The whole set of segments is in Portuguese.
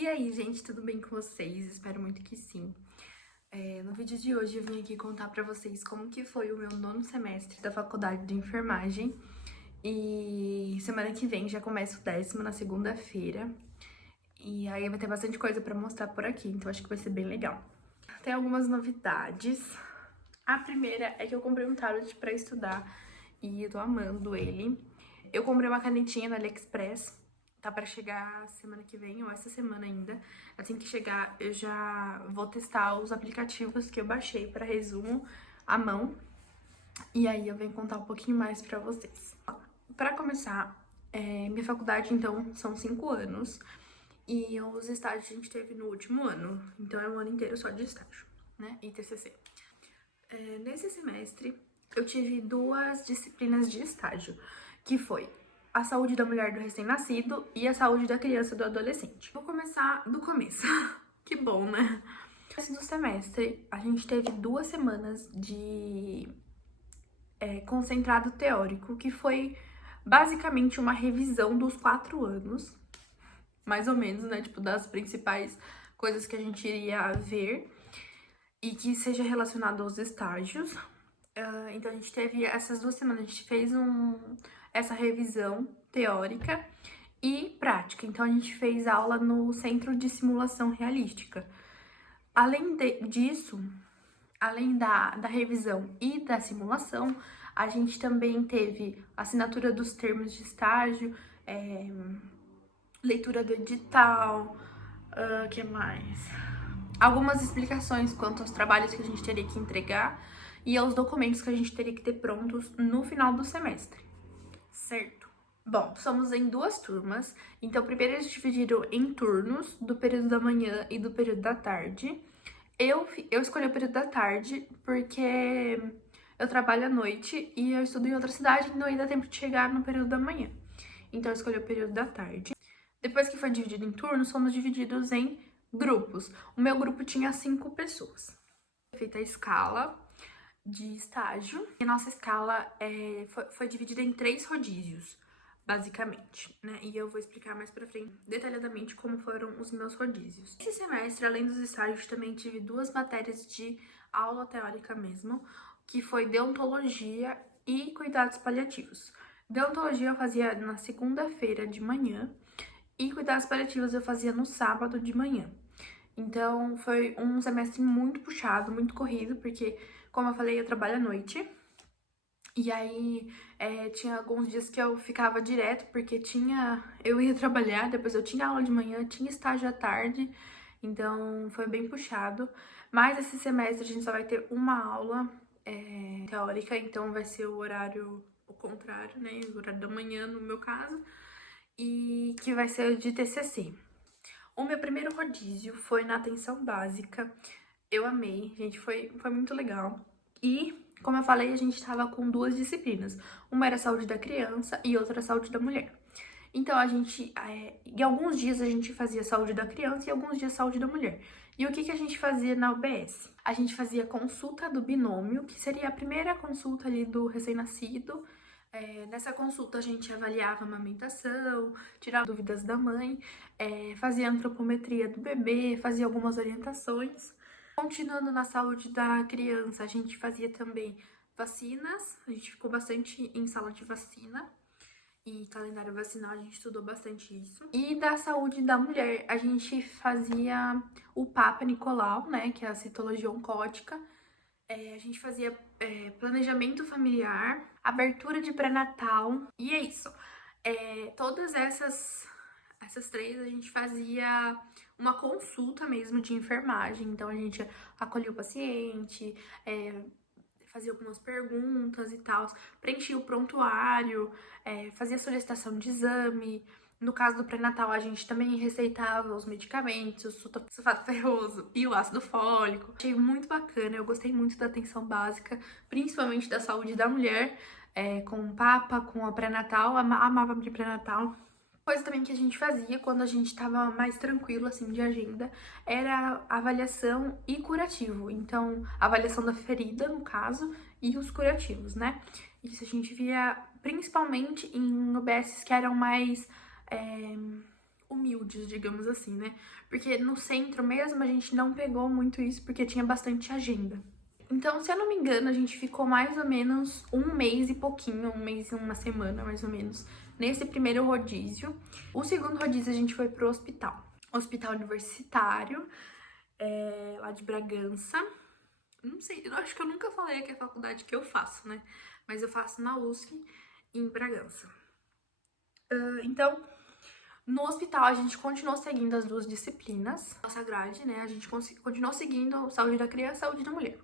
E aí, gente, tudo bem com vocês? Espero muito que sim. No vídeo de hoje eu vim aqui contar pra vocês como que foi o meu nono semestre da faculdade de enfermagem. E semana que vem já começa o 10º na segunda-feira. E aí vai ter bastante coisa pra mostrar por aqui, então acho que vai ser bem legal. Tem algumas novidades. A primeira é que eu comprei um tablet pra estudar e eu tô amando ele. Eu comprei uma canetinha no AliExpress. Tá pra chegar semana que vem, ou essa semana ainda. Assim que chegar, eu já vou testar os aplicativos que eu baixei pra resumo à mão. E aí eu venho contar um pouquinho mais pra vocês. Pra começar, minha faculdade, então, são 5 anos. E os estágios a gente teve no último ano. Então é um ano inteiro só de estágio, né? E TCC. Nesse semestre, eu tive 2 disciplinas de estágio, que foi a saúde da mulher do recém-nascido e a saúde da criança e do adolescente. Vou começar do começo. Que bom, né? Nesse do semestre, a gente teve 2 semanas de concentrado teórico, que foi basicamente uma revisão dos 4 anos, mais ou menos, né? Tipo, das principais coisas que a gente iria ver e que seja relacionado aos estágios. Então a gente teve essas 2 semanas, a gente fez essa revisão teórica e prática. Então a gente fez aula no Centro de Simulação Realística. Além disso, além da revisão e da simulação, a gente também teve assinatura dos termos de estágio, leitura do edital, que mais? Algumas explicações quanto aos trabalhos que a gente teria que entregar e aos documentos que a gente teria que ter prontos no final do semestre, certo? Bom, somos em 2 turmas, então primeiro eles dividiram em turnos do período da manhã e do período da tarde. Eu escolhi o período da tarde porque eu trabalho à noite e eu estudo em outra cidade, então ainda dá tempo de chegar no período da manhã. Então eu escolhi o período da tarde. Depois que foi dividido em turnos, fomos divididos em grupos. O meu grupo tinha 5 pessoas. Feita a escala de estágio. E a nossa escala foi dividida em 3 rodízios, basicamente, né? E eu vou explicar mais pra frente, detalhadamente, como foram os meus rodízios. Esse semestre, além dos estágios, também tive 2 matérias de aula teórica mesmo, que foi deontologia e cuidados paliativos. Deontologia eu fazia na segunda-feira de manhã e cuidados paliativos eu fazia no sábado de manhã. Então, foi um semestre muito puxado, muito corrido, porque, como eu falei, eu trabalho à noite. E aí, tinha alguns dias que eu ficava direto, porque eu ia trabalhar, depois eu tinha aula de manhã, tinha estágio à tarde. Então, foi bem puxado. Mas esse semestre a gente só vai ter uma aula teórica, então vai ser o contrário, né? O horário da manhã, no meu caso. E que vai ser de TCC. O meu primeiro rodízio foi na atenção básica. Eu amei, gente, foi muito legal. E, como eu falei, a gente tava com 2 disciplinas. Uma era saúde da criança e outra era saúde da mulher. Então, em alguns dias a gente fazia saúde da criança e alguns dias saúde da mulher. E o que a gente fazia na UBS? A gente fazia consulta do binômio, que seria a primeira consulta ali do recém-nascido. Nessa consulta a gente avaliava a amamentação, tirava dúvidas da mãe, fazia antropometria do bebê, fazia algumas orientações. Continuando na saúde da criança, a gente fazia também vacinas, a gente ficou bastante em sala de vacina e calendário vacinal, a gente estudou bastante isso. E da saúde da mulher, a gente fazia o Papa Nicolau, né, que é a citologia oncótica. A gente fazia planejamento familiar, abertura de pré-natal, e é isso. Todas essas 3 a gente fazia uma consulta mesmo de enfermagem, então a gente acolhia o paciente, fazia algumas perguntas e tal, preenchia o prontuário, fazia solicitação de exame. No caso do pré-natal, a gente também receitava os medicamentos, o sulfato ferroso e o ácido fólico. Achei muito bacana, eu gostei muito da atenção básica, principalmente da saúde da mulher, com o Papa, com a pré-natal, amava de pré-natal. Coisa também que a gente fazia quando a gente tava mais tranquilo, assim, de agenda, era avaliação e curativo. Então, avaliação da ferida, no caso, e os curativos, né? Isso a gente via principalmente em UBSs que eram mais humildes, digamos assim, né? Porque no centro mesmo a gente não pegou muito isso porque tinha bastante agenda. Então, se eu não me engano, a gente ficou mais ou menos um mês e pouquinho, um mês e uma semana, mais ou menos, nesse primeiro rodízio. O segundo rodízio a gente foi pro hospital universitário, lá de Bragança. Não sei, eu acho que eu nunca falei que é a faculdade que eu faço, né? Mas eu faço na USP, em Bragança. Então, no hospital a gente continuou seguindo as duas disciplinas, nossa grade, né? A gente continuou seguindo saúde da criança e saúde da mulher.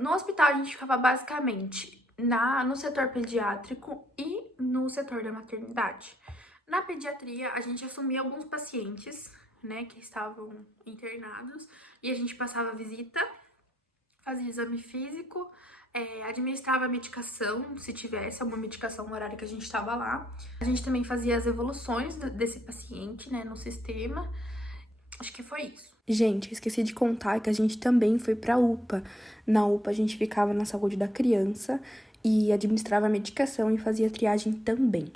No hospital a gente ficava basicamente no setor pediátrico e no setor da maternidade. Na pediatria a gente assumia alguns pacientes, né, que estavam internados e a gente passava visita, fazia exame físico, administrava a medicação, se tivesse alguma medicação no horário que a gente estava lá. A gente também fazia as evoluções desse paciente, né, no sistema. Acho que foi isso. Gente, esqueci de contar que a gente também foi pra UPA. Na UPA a gente ficava na saúde da criança e administrava a medicação e fazia triagem também.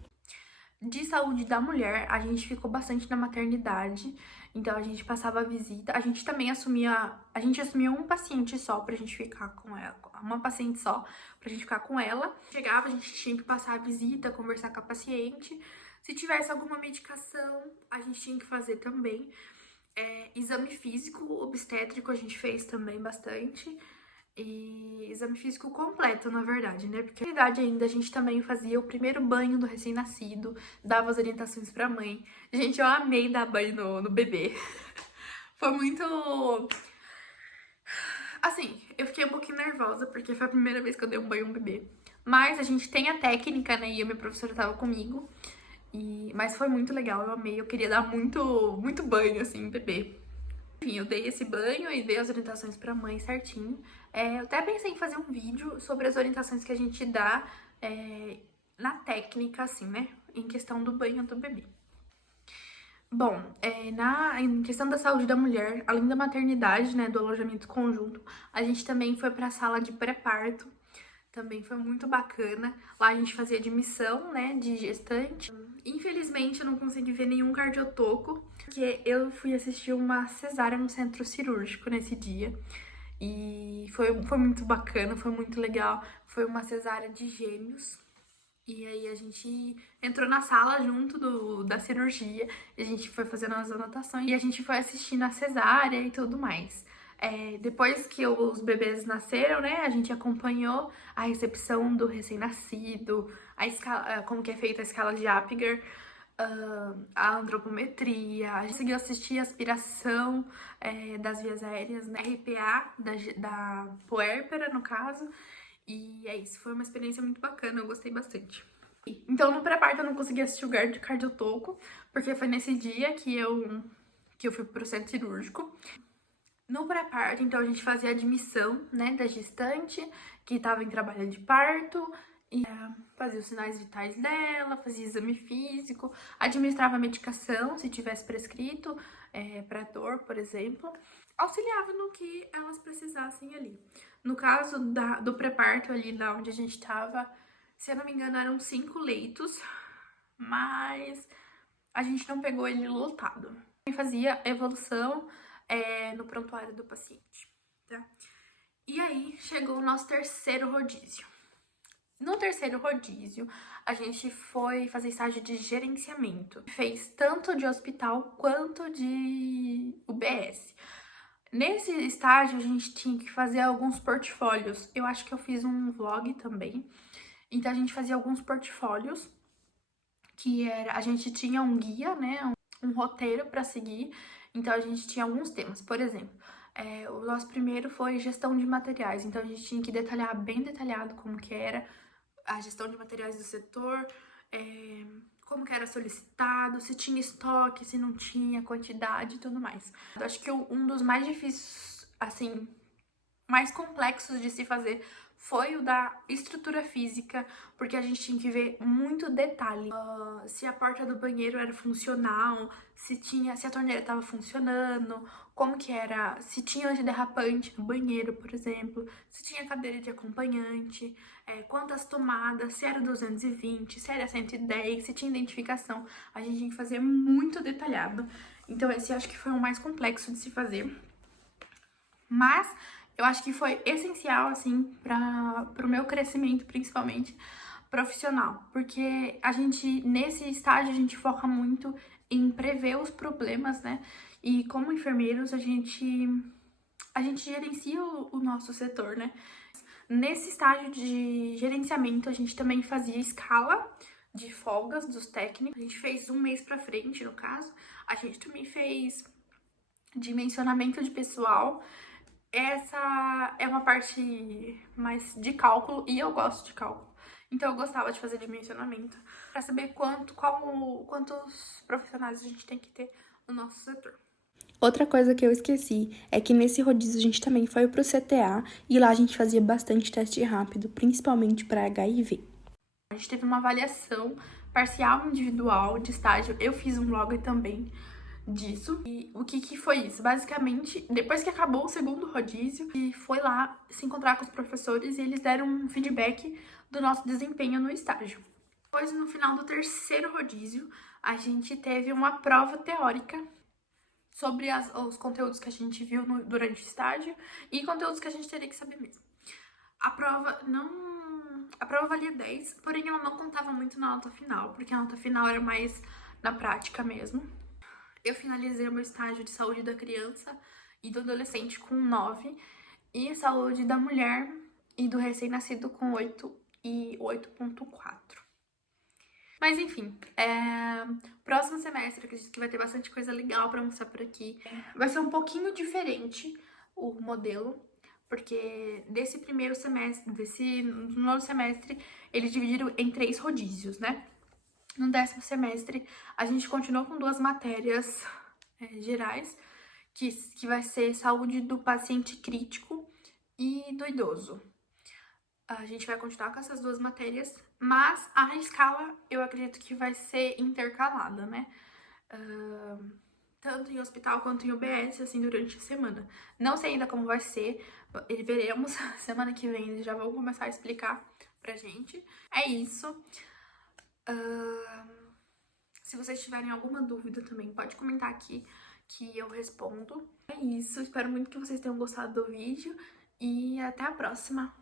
De saúde da mulher, a gente ficou bastante na maternidade, então a gente passava a visita, a gente assumia um paciente só pra gente ficar com ela, uma paciente só pra gente ficar com ela. Chegava, a gente tinha que passar a visita, conversar com a paciente. Se tivesse alguma medicação, a gente tinha que fazer também. Exame físico obstétrico a gente fez também bastante. E exame físico completo, na verdade, né? Porque na verdade ainda a gente também fazia o primeiro banho do recém-nascido, dava as orientações pra mãe. Gente, eu amei dar banho no bebê. Foi muito... Assim, eu fiquei um pouquinho nervosa, porque foi a primeira vez que eu dei um banho no bebê. Mas a gente tem a técnica, né? E a minha professora tava comigo. Mas foi muito legal, eu amei. Eu queria dar muito, muito banho, assim, bebê. Enfim, eu dei esse banho e dei as orientações pra mãe certinho. Eu até pensei em fazer um vídeo sobre as orientações que a gente dá na técnica, assim, né? Em questão do banho do bebê. Bom, em questão da saúde da mulher, além da maternidade, né, do alojamento conjunto, a gente também foi pra sala de pré-parto. Também foi muito bacana. Lá a gente fazia admissão, né, de gestante. Infelizmente eu não consegui ver nenhum cardiotoco, porque eu fui assistir uma cesárea no centro cirúrgico nesse dia. E foi muito bacana, foi muito legal. Foi uma cesárea de gêmeos. E aí a gente entrou na sala junto da cirurgia, e a gente foi fazendo as anotações e a gente foi assistindo a cesárea e tudo mais. Depois que os bebês nasceram, né, a gente acompanhou a recepção do recém-nascido, como que é feita a escala de Apgar, a antropometria, a gente conseguiu assistir a aspiração das vias aéreas, né, RPA da puérpera, no caso. E é isso, foi uma experiência muito bacana, eu gostei bastante. Então, no pré-parto eu não consegui assistir o cardiotoco, porque foi nesse dia que eu fui pro centro cirúrgico. No pré-parto, então, a gente fazia a admissão, né, da gestante, que estava em trabalho de parto, e fazia os sinais vitais dela, fazia exame físico, administrava a medicação, se tivesse prescrito, para dor, por exemplo, auxiliava no que elas precisassem ali. No caso do pré-parto ali, da onde a gente estava, se eu não me engano, eram 5 leitos, mas a gente não pegou ele lotado. E fazia evolução no prontuário do paciente, tá? E aí, chegou o nosso terceiro rodízio. No terceiro rodízio, a gente foi fazer estágio de gerenciamento. Fez tanto de hospital quanto de UBS. Nesse estágio, a gente tinha que fazer alguns portfólios. Eu acho que eu fiz um vlog também. Então, a gente fazia alguns portfólios, a gente tinha um guia, né, um roteiro para seguir. Então, a gente tinha alguns temas. Por exemplo, o nosso primeiro foi gestão de materiais. Então, a gente tinha que detalhar bem detalhado como que era a gestão de materiais do setor, como que era solicitado, se tinha estoque, se não tinha, quantidade e tudo mais. Eu acho que um dos mais difíceis, assim, mais complexos de se fazer foi o da estrutura física, porque a gente tinha que ver muito detalhe. Se a porta do banheiro era funcional, se a torneira estava funcionando, como que era, se tinha antiderrapante no banheiro, por exemplo, se tinha cadeira de acompanhante, quantas tomadas, se era 220, se era 110, se tinha identificação. A gente tinha que fazer muito detalhado. Então esse eu acho que foi o mais complexo de se fazer. Mas eu acho que foi essencial, assim, para o meu crescimento, principalmente profissional. Porque nesse estágio, a gente foca muito em prever os problemas, né? E como enfermeiros, a gente gerencia o nosso setor, né? Nesse estágio de gerenciamento, a gente também fazia escala de folgas dos técnicos. A gente fez um mês pra frente, no caso. A gente também fez dimensionamento de pessoal. Essa é uma parte mais de cálculo e eu gosto de cálculo. Então eu gostava de fazer dimensionamento para saber quantos profissionais a gente tem que ter no nosso setor. Outra coisa que eu esqueci é que nesse rodízio a gente também foi pro CTA e lá a gente fazia bastante teste rápido, principalmente para HIV. A gente teve uma avaliação parcial individual de estágio. Eu fiz um vlog também disso. E o que foi isso? Basicamente, depois que acabou o segundo rodízio, e foi lá se encontrar com os professores e eles deram um feedback do nosso desempenho no estágio. Depois, no final do terceiro rodízio, a gente teve uma prova teórica sobre os conteúdos que a gente viu durante o estágio e conteúdos que a gente teria que saber mesmo. A prova valia 10, porém ela não contava muito na nota final, porque a nota final era mais na prática mesmo. Eu finalizei o meu estágio de saúde da criança e do adolescente com 9 e saúde da mulher e do recém-nascido com 8 e 8,4. Mas enfim, próximo semestre, acredito que vai ter bastante coisa legal pra mostrar por aqui. Vai ser um pouquinho diferente o modelo, porque desse primeiro semestre, no nono semestre, eles dividiram em 3 rodízios, né? No 10º semestre, a gente continuou com 2 matérias gerais, que vai ser saúde do paciente crítico e do idoso. A gente vai continuar com essas 2 matérias, mas a escala eu acredito que vai ser intercalada, né? Tanto em hospital quanto em UBS, assim, durante a semana. Não sei ainda como vai ser, veremos. Semana que vem eles já vão começar a explicar pra gente. É isso. Se vocês tiverem alguma dúvida também, pode comentar aqui que eu respondo. É isso, espero muito que vocês tenham gostado do vídeo e até a próxima!